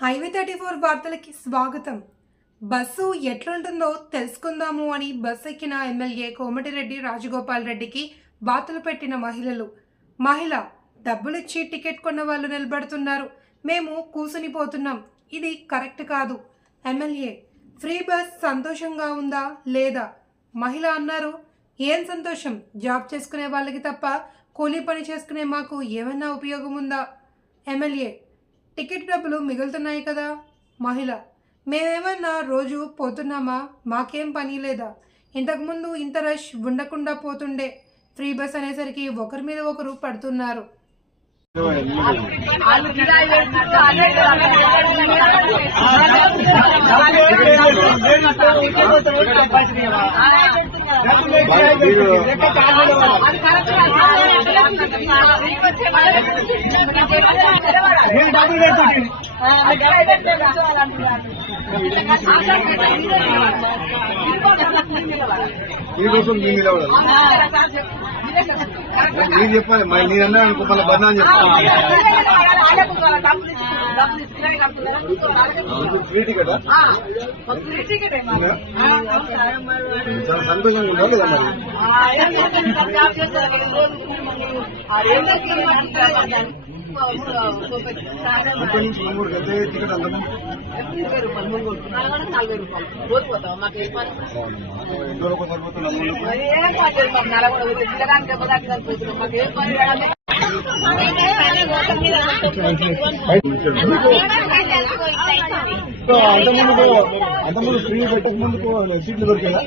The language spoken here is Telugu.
హైవే థర్టీ ఫోర్ వార్తలకి స్వాగతం. బస్సు ఎట్లుంటుందో తెలుసుకుందాము అని బస్సు ఎక్కిన ఎమ్మెల్యే కోమటిరెడ్డి రాజగోపాల్ రెడ్డికి వార్తలు పెట్టిన మహిళలు. మహిళ డబ్బులిచ్చి టికెట్ కొన్న వాళ్ళు నిలబడుతున్నారు. మేము కూసుని పోతున్నాం ఇది కరెక్ట్ కాదు. ఎమ్మెల్యే ఫ్రీ బస్ సంతోషంగా ఉందా? లేదా? మహిళ అన్నారు ఏం సంతోషం? జాబ్ చేసుకునే వాళ్ళకి తప్ప కూలీ పని చేసుకునే మాకు ఏమైనా ఉపయోగం ఉందా ఎమ్మెల్యే టికెట్ డబ్బులు మిగులుతున్నాయి కదా? మహిళ మేమేమన్నా రోజు పోతున్నామా? మాకేం పని లేదా? ఇంతకుముందు ఇంత రష్ ఉండకుండా పోతుండే. ఫ్రీ బస్ అనేసరికి ఒకరి మీద ఒకరు పడుతున్నారు. మీకోసం మీ నిలబడాలి మీరు చెప్పాలి మరి నేనన్నా అనుకో మళ్ళీ బదనాలు చెప్పాలి ఫ్రీ టికెట్ చాలా సంతోషంగా ఉందా లేదా మరి? ఇప్పటి నుంచి మూడు పెద్ద టికెట్ అందరం ఎన్నో రూపాయలు సరిపోతున్నా అంతకుముందు అంతకుముందు ఫ్రీ పెట్టక ముందు సీట్లు దొరికేదా